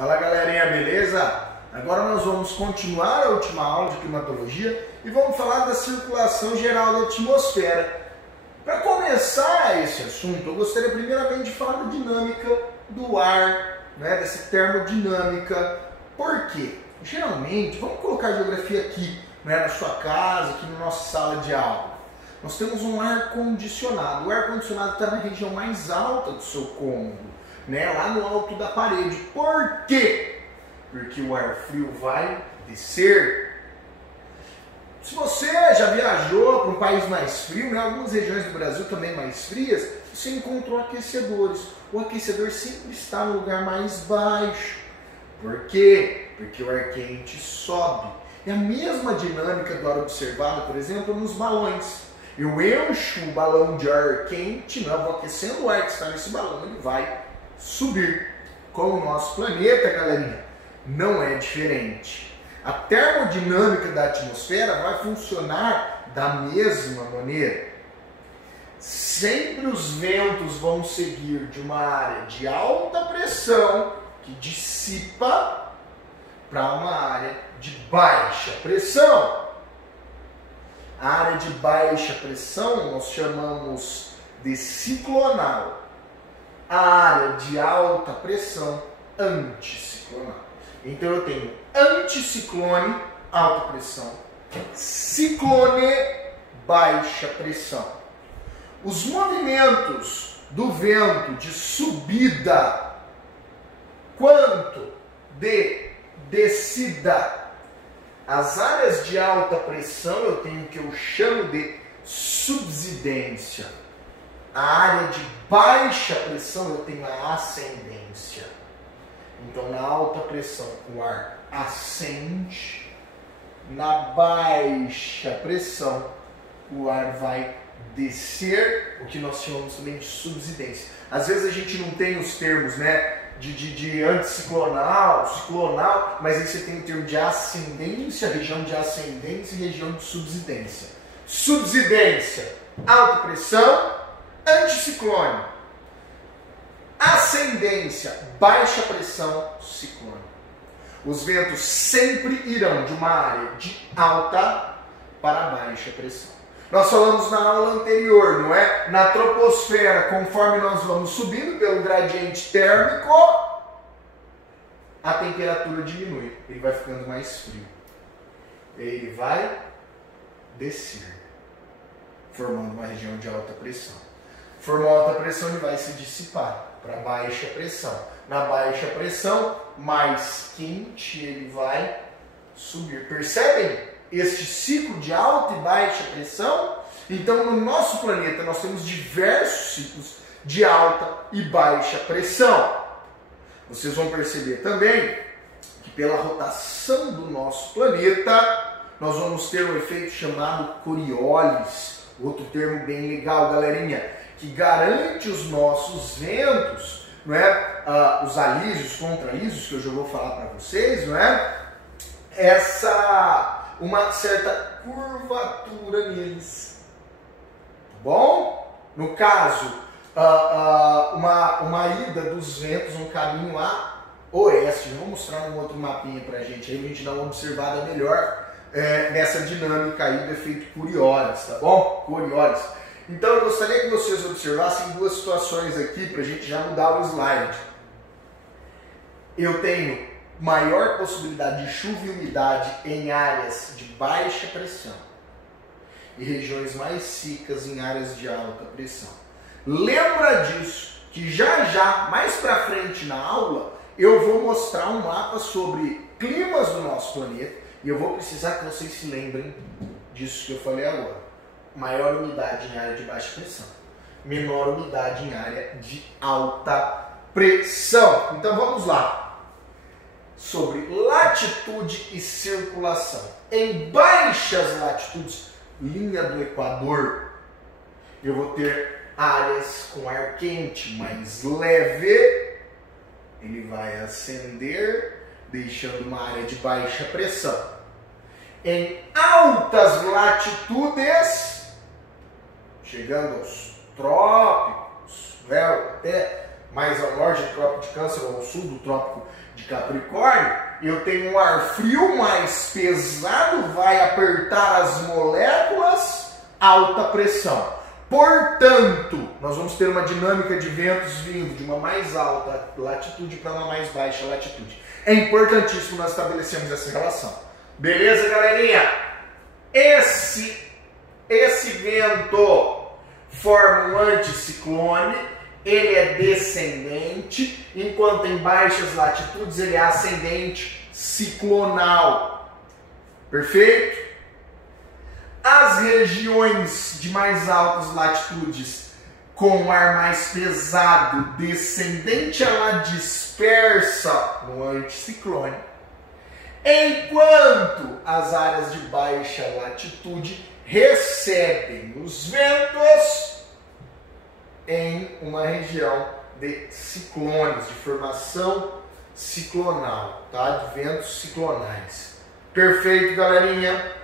Fala galerinha, beleza? Agora nós vamos continuar a última aula de climatologia e vamos falar da circulação geral da atmosfera. Para começar esse assunto, eu gostaria primeiramente de falar da dinâmica do ar, dessa termodinâmica. Por quê? Geralmente, vamos colocar a geografia aqui, na sua casa, aqui na nossa sala de aula. Nós temos um ar condicionado. O ar condicionado está na região mais alta do seu cômodo, lá no alto da parede. Por quê? Porque o ar frio vai descer. Se você já viajou para um país mais frio, algumas regiões do Brasil também mais frias, você encontrou aquecedores. O aquecedor sempre está no lugar mais baixo. Por quê? Porque o ar quente sobe. É a mesma dinâmica do ar observado, por exemplo, nos balões. Eu encho o balão de ar quente, vou aquecendo o ar que está nesse balão, ele vai subir. Com o nosso planeta, galerinha, não é diferente. A termodinâmica da atmosfera vai funcionar da mesma maneira. Sempre os ventos vão seguir de uma área de alta pressão, que dissipa, para uma área de baixa pressão. A área de baixa pressão nós chamamos de ciclonal. A área de alta pressão, anticiclonal. Então eu tenho anticiclone, alta pressão, ciclone, baixa pressão. Os movimentos do vento de subida quanto de descida. As áreas de alta pressão eu tenho o que eu chamo de subsidência. A área de baixa pressão eu tenho a ascendência. Então na alta pressão o ar ascende, na baixa pressão o ar vai descer, o que nós chamamos também de subsidência. Às vezes a gente não tem os termos, de anticiclonal, ciclonal, mas aí você tem o termo de ascendência, região de ascendência e região de subsidência. Subsidência, alta pressão, anticiclone. Ascendência, baixa pressão, ciclone. Os ventos sempre irão de uma área de alta para baixa pressão. Nós falamos na aula anterior, na troposfera, conforme nós vamos subindo pelo gradiente térmico, a temperatura diminui, ele vai ficando mais frio. Ele vai descer, formando uma região de alta pressão. Formou alta pressão, ele vai se dissipar para baixa pressão. Na baixa pressão, mais quente, ele vai subir. Percebem este ciclo de alta e baixa pressão? Então, no nosso planeta, nós temos diversos ciclos de alta e baixa pressão. Vocês vão perceber também que pela rotação do nosso planeta, nós vamos ter um efeito chamado Coriolis, outro termo bem legal, galerinha, que garante os nossos ventos, os alísios, contralísios, que eu já vou falar para vocês, uma certa curvatura neles. Tá bom? No caso, uma ida dos ventos, um caminho a oeste. Vou mostrar um outro mapinha pra gente, aí a gente dá uma observada melhor nessa dinâmica aí do efeito Coriolis, tá bom? Coriolis. Então eu gostaria que vocês observassem duas situações aqui pra gente já mudar o slide. Eu tenho maior possibilidade de chuva e umidade em áreas de baixa pressão e regiões mais secas em áreas de alta pressão. Lembra disso, que já, mais para frente na aula, eu vou mostrar um mapa sobre climas do nosso planeta e eu vou precisar que vocês se lembrem disso que eu falei agora. Maior umidade em área de baixa pressão, menor umidade em área de alta pressão. Então vamos lá. Sobre latitude e circulação. Em baixas latitudes, linha do Equador, eu vou ter áreas com ar quente mais leve, ele vai ascender, deixando uma área de baixa pressão. Em altas latitudes, chegando aos trópicos, até mais ao norte do Trópico de Câncer ou ao sul do Trópico de Capricórnio, eu tenho um ar frio mais pesado, vai apertar as moléculas, alta pressão. Portanto, nós vamos ter uma dinâmica de ventos vindo de uma mais alta latitude para uma mais baixa latitude. É importantíssimo nós estabelecermos essa relação. Beleza, galerinha? Esse vento forma um anticiclone, ele é descendente, enquanto em baixas latitudes ele é ascendente ciclonal. Perfeito? As regiões de mais altas latitudes com ar mais pesado, descendente, ela dispersa no anticiclone. Enquanto as áreas de baixa latitude recebem os ventos em uma região de ciclones, de formação ciclonal, tá? De ventos ciclonais. Perfeito, galerinha?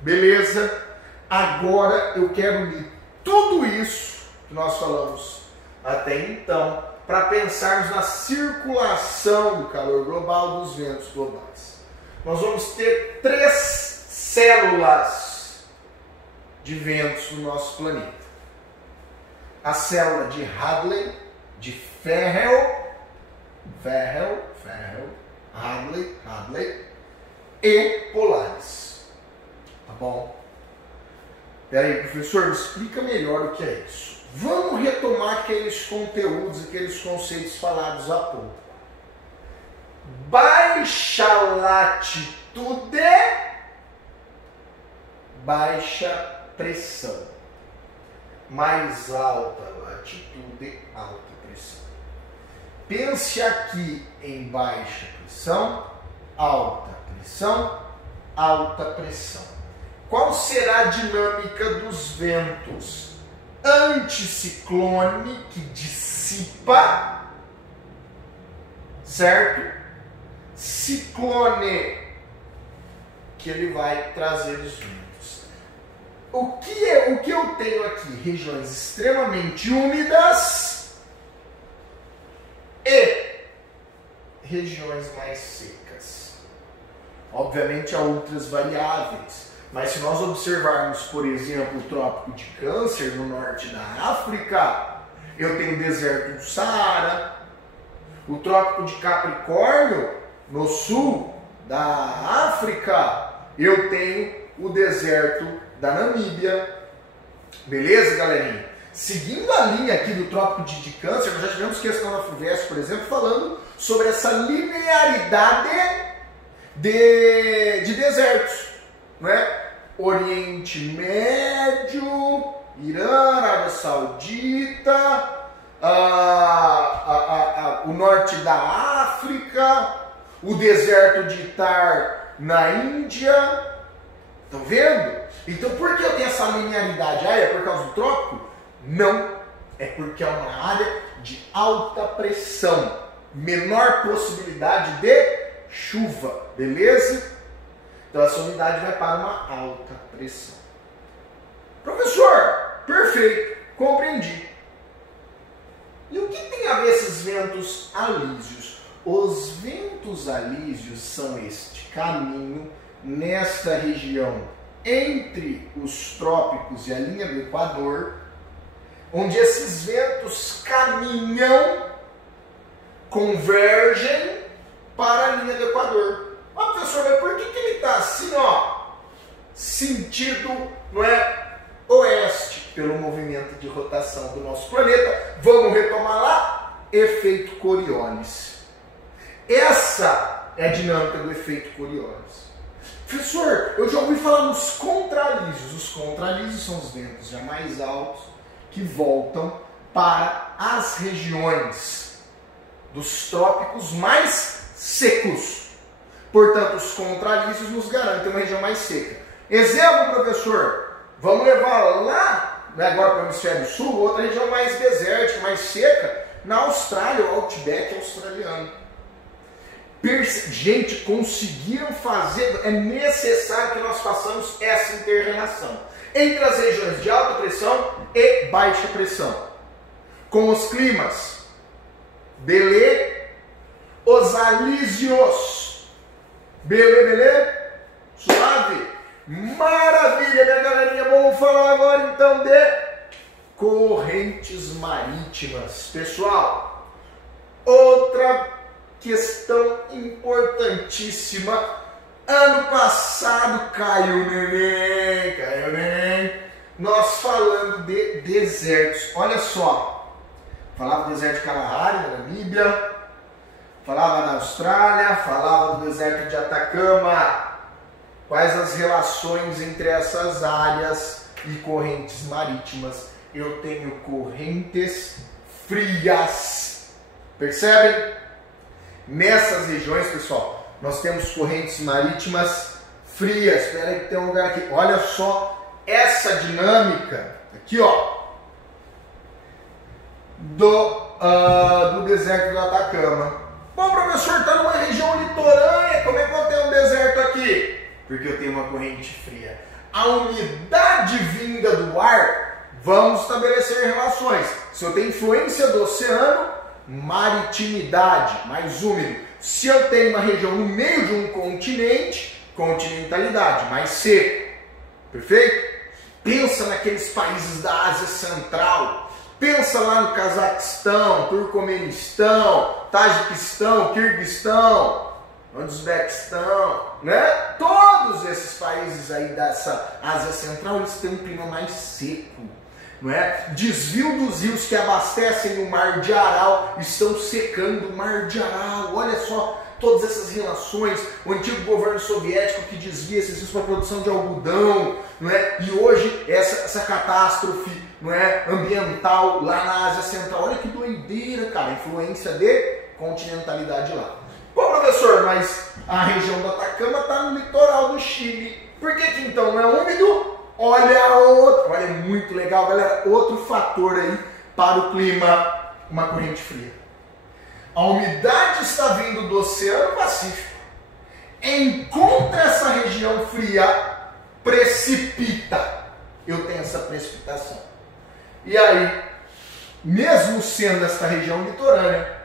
Beleza? Agora eu quero unir tudo isso que nós falamos até então para pensarmos na circulação do calor global, dos ventos globais. Nós vamos ter 3 células de ventos no nosso planeta. A célula de Hadley, de Hadley e Polaris. Tá bom? Peraí, professor, me explica melhor o que é isso. Vamos retomar aqueles conteúdos, aqueles conceitos falados há pouco. Baixa latitude, baixa pressão. Mais alta latitude, alta pressão. Pense aqui em baixa pressão, alta pressão, alta pressão. Qual será a dinâmica dos ventos? Anticiclone, que dissipa, certo? Ciclone, que ele vai trazer os ventos. O que eu tenho aqui? Regiões extremamente úmidas e regiões mais secas. Obviamente há outras variáveis, mas se nós observarmos, por exemplo, o Trópico de Câncer no norte da África, eu tenho o deserto do Saara. O Trópico de Capricórnio no sul da África, eu tenho o deserto da Namíbia. Beleza, galerinha? Seguindo a linha aqui do Trópico de Câncer, nós já tivemos questão na FUVEST, por exemplo, falando sobre essa linearidade de desertos, não é? Oriente Médio, Irã, Arábia Saudita, o norte da África, o deserto de Thar na Índia. Estão vendo? Então por que eu tenho essa linearidade? É por causa do trópico? Não, é porque é uma área de alta pressão, menor possibilidade de chuva, beleza? Então essa umidade vai para uma alta pressão. Professor, perfeito, compreendi. E o que tem a ver esses ventos alísios? Os ventos alísios são este caminho nesta região entre os trópicos e a linha do Equador, onde esses ventos caminham, convergem para a linha do Equador. Ó, professor, mas por que ele está assim, ó, sentido, não é, oeste, pelo movimento de rotação do nosso planeta? Vamos retomar lá? Efeito Coriolis. Essa é a dinâmica do efeito Coriolis. Professor, eu já ouvi falar nos contralísios. Os contralísios são os ventos já mais altos que voltam para as regiões dos trópicos mais secos. Portanto, os contralísios nos garantem uma região mais seca. Exemplo, professor, vamos levar lá, né, agora para o hemisfério sul, outra região mais desértica, mais seca, na Austrália, o Outback australiano. Gente, conseguiram fazer, é necessário que nós façamos essa inter-relação entre as regiões de alta pressão e baixa pressão, com os climas Belê? Os alísios. Belê? Suave? Maravilha, minha galerinha. Vamos falar agora então de correntes marítimas. Pessoal, outra questão importantíssima. Ano passado caiu o neném. Nós falando de desertos. Olha só. Falava do deserto de Kalahari, na Namíbia. Falava na Austrália. Falava do deserto de Atacama. Quais as relações entre essas áreas e correntes marítimas? Eu tenho correntes frias. Percebem? Nessas regiões, pessoal, nós temos correntes marítimas frias. Espera aí que tem um lugar aqui. Olha só essa dinâmica aqui, ó, do deserto do Atacama. Bom, professor, está numa região litorânea. Como é que eu tenho um deserto aqui? Porque eu tenho uma corrente fria. A umidade vinda do ar, vamos estabelecer relações. Se eu tenho influência do oceano, maritimidade, mais úmido. Se eu tenho uma região no meio de um continente, continentalidade, mais seco. Perfeito? Pensa naqueles países da Ásia Central. Pensa lá no Cazaquistão, Turcomenistão, Tajiquistão, Quirguistão, Uzbequistão, né? Todos esses países aí dessa Ásia Central, eles têm um clima mais seco, não é? Desvio dos rios que abastecem o Mar de Aral estão secando o Mar de Aral. Olha só todas essas relações. O antigo governo soviético que desvia esses rios para a produção de algodão, não é? E hoje essa catástrofe, não é, ambiental lá na Ásia Central. Olha que doideira, cara, influência de continentalidade lá. Bom, professor, mas a região do Atacama está no litoral do Chile. Por que então não é úmido? Olha outro, olha, muito legal, galera. Outro fator aí para o clima, uma corrente fria. A umidade está vindo do Oceano Pacífico. Encontra essa região fria, precipita. Eu tenho essa precipitação. E aí, mesmo sendo esta região litorânea,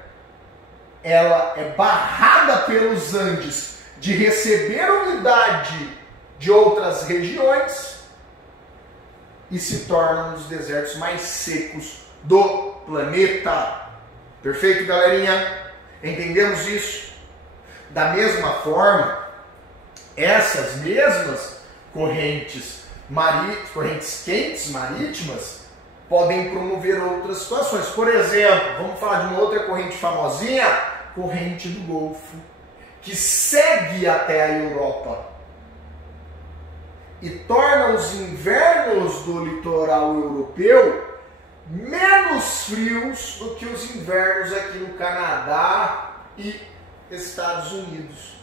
ela é barrada pelos Andes de receber umidade de outras regiões e se torna um dos desertos mais secos do planeta. Perfeito, galerinha? Entendemos isso? Da mesma forma, essas mesmas correntes quentes marítimas podem promover outras situações. Por exemplo, vamos falar de uma outra corrente famosinha, corrente do Golfo, que segue até a Europa e torna os invernos do litoral europeu menos frios do que os invernos aqui no Canadá e Estados Unidos.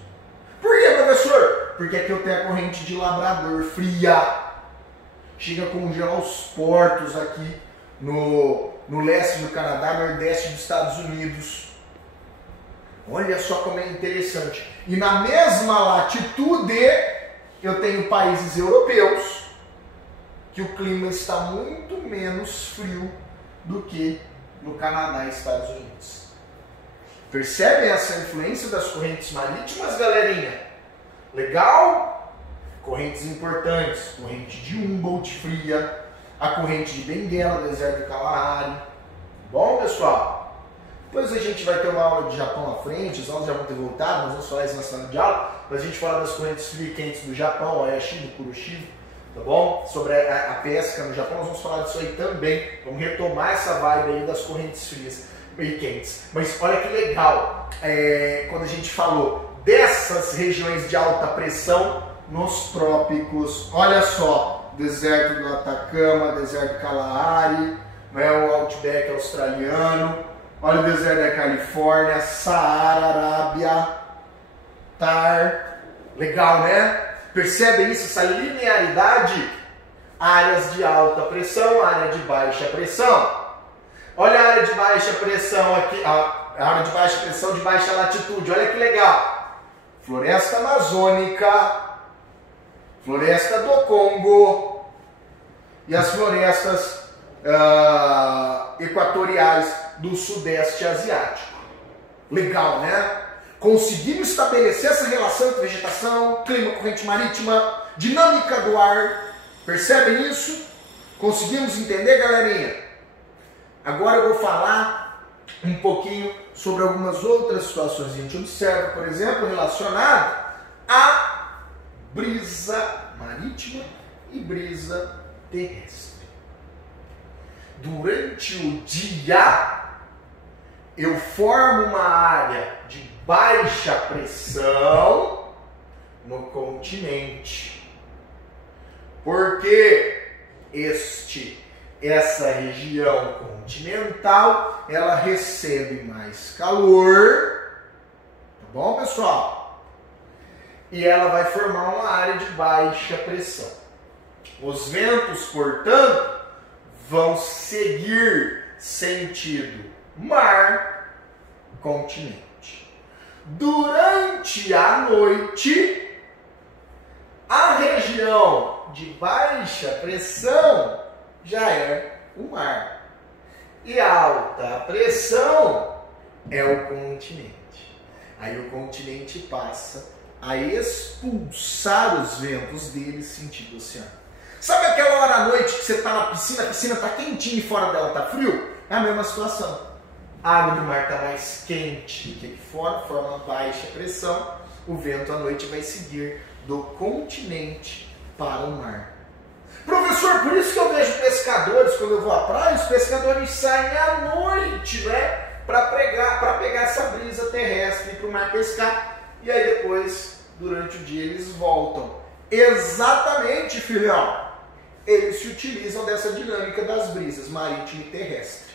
Por que, professor? Porque aqui eu tenho a corrente de Labrador fria. Chega a congelar os portos aqui no leste do Canadá, nordeste dos Estados Unidos. Olha só como é interessante. E na mesma latitude, eu tenho países europeus que o clima está muito menos frio do que no Canadá e Estados Unidos. Percebem essa influência das correntes marítimas, galerinha? Legal? Correntes importantes. Corrente de Humboldt fria, a corrente de Benguela, deserto de Kalahari. Bom, pessoal? Depois a gente vai ter uma aula de Japão à frente, os aulas já vão ter voltado, nós vamos falar isso na sala de aula, para a gente falar das correntes frias e quentes do Japão, o Ayashi, do Kuroshio. Tá bom? Sobre a pesca no Japão, nós vamos falar disso aí também. Vamos retomar essa vibe aí das correntes frias e quentes. Mas olha que legal, quando a gente falou dessas regiões de alta pressão nos trópicos. Olha só, deserto do Atacama, deserto do Kalahari, né, o Outback australiano. Olha o deserto da Califórnia, Saara, Arábia, Thar. Legal, né? Percebe isso, essa linearidade? Áreas de alta pressão, área de baixa pressão. Olha a área de baixa pressão aqui, a área de baixa pressão de baixa latitude, olha que legal. Floresta amazônica, floresta do Congo e as florestas equatoriais do sudeste asiático. Legal, né? Conseguimos estabelecer essa relação entre vegetação, clima, corrente marítima, dinâmica do ar. Percebem isso? Conseguimos entender, galerinha? Agora eu vou falar um pouquinho sobre algumas outras situações que a gente observa, por exemplo, relacionado à brisa marítima e brisa terrestre. Durante o dia, eu formo uma área de baixa pressão no continente, porque essa região continental, ela recebe mais calor, tá bom, pessoal? E ela vai formar uma área de baixa pressão. Os ventos, portanto, vão seguir sentido mar, continente. Durante a noite, a região de baixa pressão já é o mar. E alta pressão é o continente. Aí o continente passa a expulsar os ventos dele sentido oceano. Sabe aquela hora à noite que você está na piscina, a piscina está quentinha e fora dela está frio? É a mesma situação. A água do mar está mais quente do que aqui fora, forma baixa pressão. O vento à noite vai seguir do continente para o mar. Professor, por isso que eu vejo pescadores, quando eu vou à praia, os pescadores saem à noite, né? Para pegar essa brisa terrestre para o mar pescar. E aí depois, durante o dia, eles voltam. Exatamente, filhão. Eles se utilizam dessa dinâmica das brisas marítima e terrestre.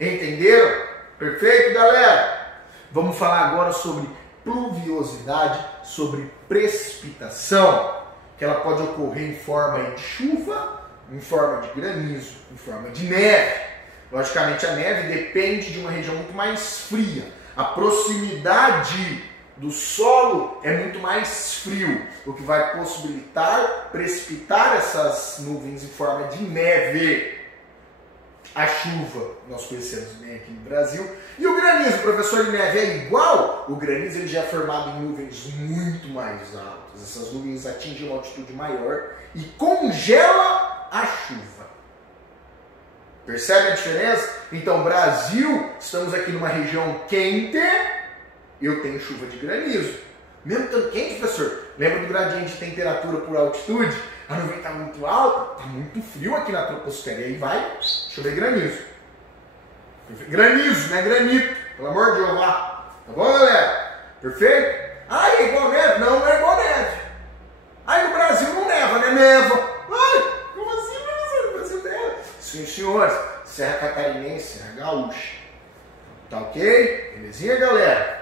Entenderam? Perfeito, galera? Vamos falar agora sobre pluviosidade, sobre precipitação, que ela pode ocorrer em forma de chuva, em forma de granizo, em forma de neve. Logicamente, a neve depende de uma região muito mais fria. A proximidade do solo é muito mais frio, o que vai possibilitar precipitar essas nuvens em forma de neve. A chuva, nós conhecemos bem aqui no Brasil. E o granizo, professor, de neve é igual? O granizo ele já é formado em nuvens muito mais altas. Essas nuvens atingem uma altitude maior e congela a chuva. Percebe a diferença? Então, Brasil, estamos aqui numa região quente, eu tenho chuva de granizo. Mesmo estando quente, professor, lembra do gradiente de temperatura por altitude? A nuvem está muito alta, está muito frio aqui na troposfera. E aí vai chover granizo. Granizo, não é granito. Pelo amor de Deus lá. Tá bom, galera? Perfeito? Ah, é igual neve? Não, não é igual neve. Aí no Brasil não neva, né? Neva. Ai, como assim, professor? No Brasil neva. Sim, senhores. Serra Catarinense, Serra Gaúcha. Tá ok? Belezinha, galera?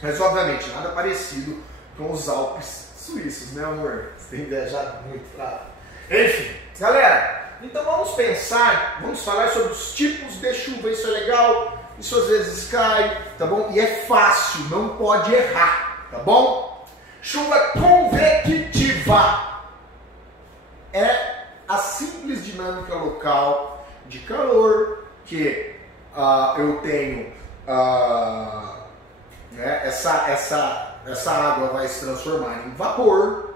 Mas, obviamente, nada parecido com os Alpes suíços, né, amor? Você tem viajado muito pra lá. Enfim, galera, então vamos pensar, vamos falar sobre os tipos de chuva. Isso é legal, isso às vezes cai, tá bom? E é fácil, não pode errar, tá bom? Chuva convectiva é a simples dinâmica local de calor que eu tenho, né, essa água vai se transformar em vapor,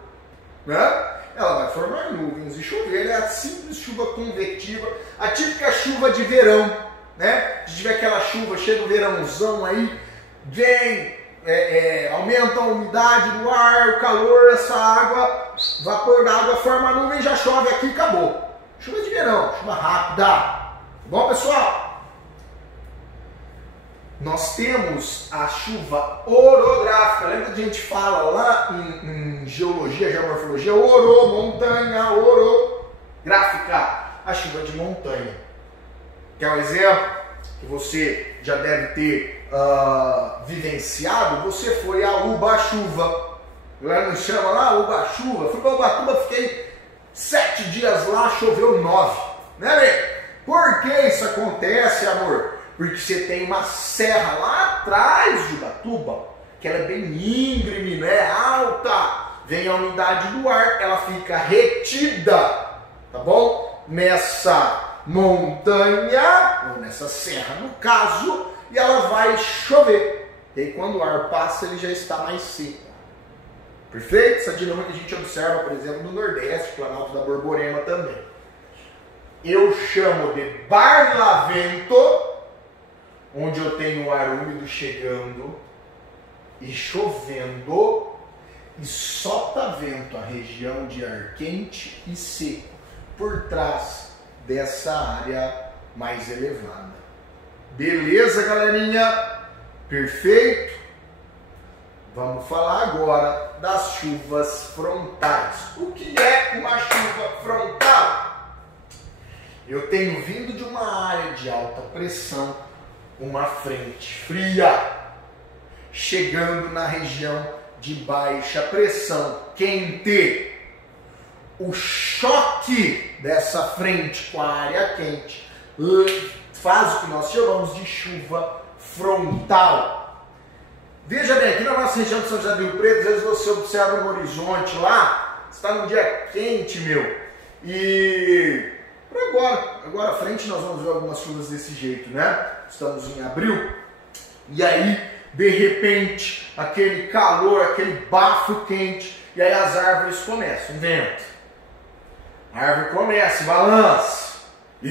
né? Ela vai formar nuvens e chover. É a simples chuva convectiva, a típica chuva de verão, né? Se tiver aquela chuva, chega o verãozão aí, vem, aumenta a umidade do ar, o calor, essa água, vapor da água forma a nuvem, já chove aqui e acabou. Chuva de verão, chuva rápida. Tá bom, pessoal? Nós temos a chuva orográfica. Lembra que a gente fala lá em geologia, geomorfologia, montanha, orográfica, a chuva de montanha. Quer um exemplo que você já deve ter vivenciado? Você foi a Ubatuba. Lá nos chama lá, Ubatuba. Fui para Ubatuba, fiquei 7 dias lá, choveu 9. Né, Lê? Por que isso acontece, amor? Porque você tem uma serra lá atrás de Ubatuba, que ela é bem íngreme, né? Alta. Vem a umidade do ar, ela fica retida, tá bom? Nessa montanha, ou nessa serra no caso, e ela vai chover. e aí quando o ar passa ele já está mais seco. Perfeito? Essa dinâmica que a gente observa, por exemplo, no Nordeste, Planalto da Borborema também. Eu chamo de barlavento, onde eu tenho o ar úmido chegando e chovendo, e solta vento, a região de ar quente e seco, por trás dessa área mais elevada. Beleza, galerinha? Perfeito? Vamos falar agora das chuvas frontais. O que é uma chuva frontal? Eu tenho vindo de uma área de alta pressão, uma frente fria, chegando na região de baixa pressão quente. O choque dessa frente com a área quente faz o que nós chamamos de chuva frontal. Veja bem, aqui na nossa região de São José do Rio Preto, às vezes você observa no horizonte lá, está num dia quente, meu, e por agora à frente nós vamos ver algumas chuvas desse jeito, né? Estamos em abril, e aí, de repente, aquele calor, aquele bafo quente, e aí as árvores começam, vento. A árvore começa e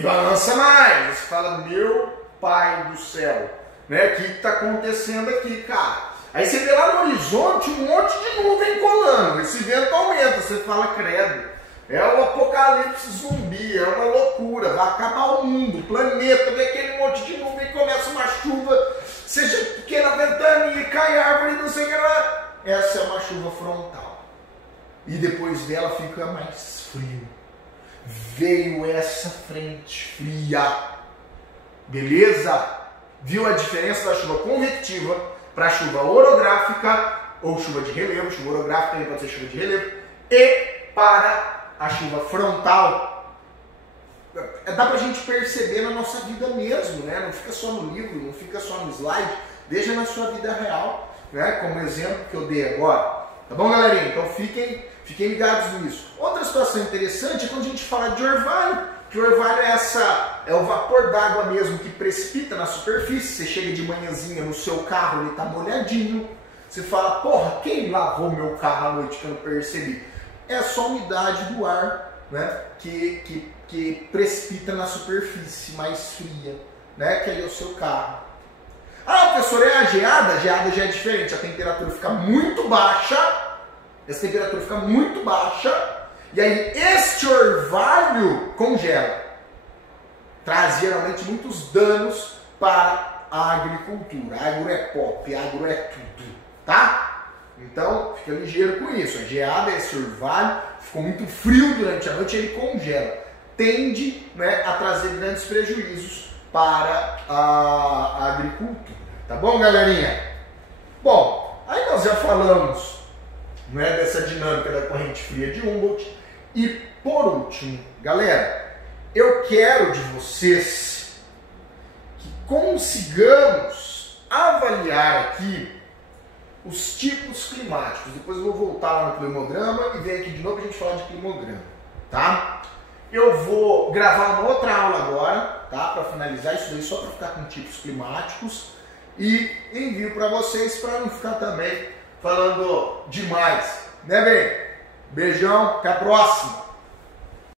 balança mais. Você fala, meu pai do céu, né? O que está acontecendo aqui, cara? Aí você vê lá no horizonte um monte de nuvem colando, esse vento aumenta, você fala, credo, é o apocalipse zumbi, é uma loucura, vai acabar o mundo, o planeta, vê aquele monte de nuvem, começa uma chuva, seja pequena ventania, cai árvore, não sei o que lá. Essa é uma chuva frontal. E depois dela fica mais frio. Veio essa frente fria. Beleza? Viu a diferença da chuva convectiva para a chuva orográfica, ou chuva de relevo, chuva orográfica também pode ser chuva de relevo, e para a chuva frontal. Dá pra gente perceber na nossa vida mesmo, né? Não fica só no livro, não fica só no slide, deixa na sua vida real, né? Como exemplo que eu dei agora. Tá bom, galerinha? Então fiquem ligados nisso. Outra situação interessante é quando a gente fala de orvalho, que o orvalho é o vapor d'água mesmo que precipita na superfície. Você chega de manhãzinha no seu carro, ele tá molhadinho. Você fala, porra, quem lavou meu carro à noite que eu não percebi? É só a umidade do ar, né? Que precipita na superfície mais fria, né? Que aí é o seu carro. Ah, professor, é a geada? A geada já é diferente, a temperatura fica muito baixa. Essa temperatura fica muito baixa e aí este orvalho congela. Traz geralmente muitos danos para a agricultura. Agro é pop, agro é tudo, tá? Então, fica ligeiro com isso. A geada é esse orvalho, ficou muito frio durante a noite, ele congela. Tende, né, a trazer grandes prejuízos para a agricultura. Tá bom, galerinha? Bom, aí nós já falamos, né, dessa dinâmica da corrente fria de Humboldt. E por último, galera, eu quero de vocês que consigamos avaliar aqui os tipos climáticos. Depois eu vou voltar lá no climograma e venho aqui de novo para a gente falar de climograma, tá? Eu vou gravar uma outra aula agora, tá? Para finalizar isso daí, só para ficar com tipos climáticos, e envio para vocês para não ficar também falando demais, né, bem? Beijão, até a próxima!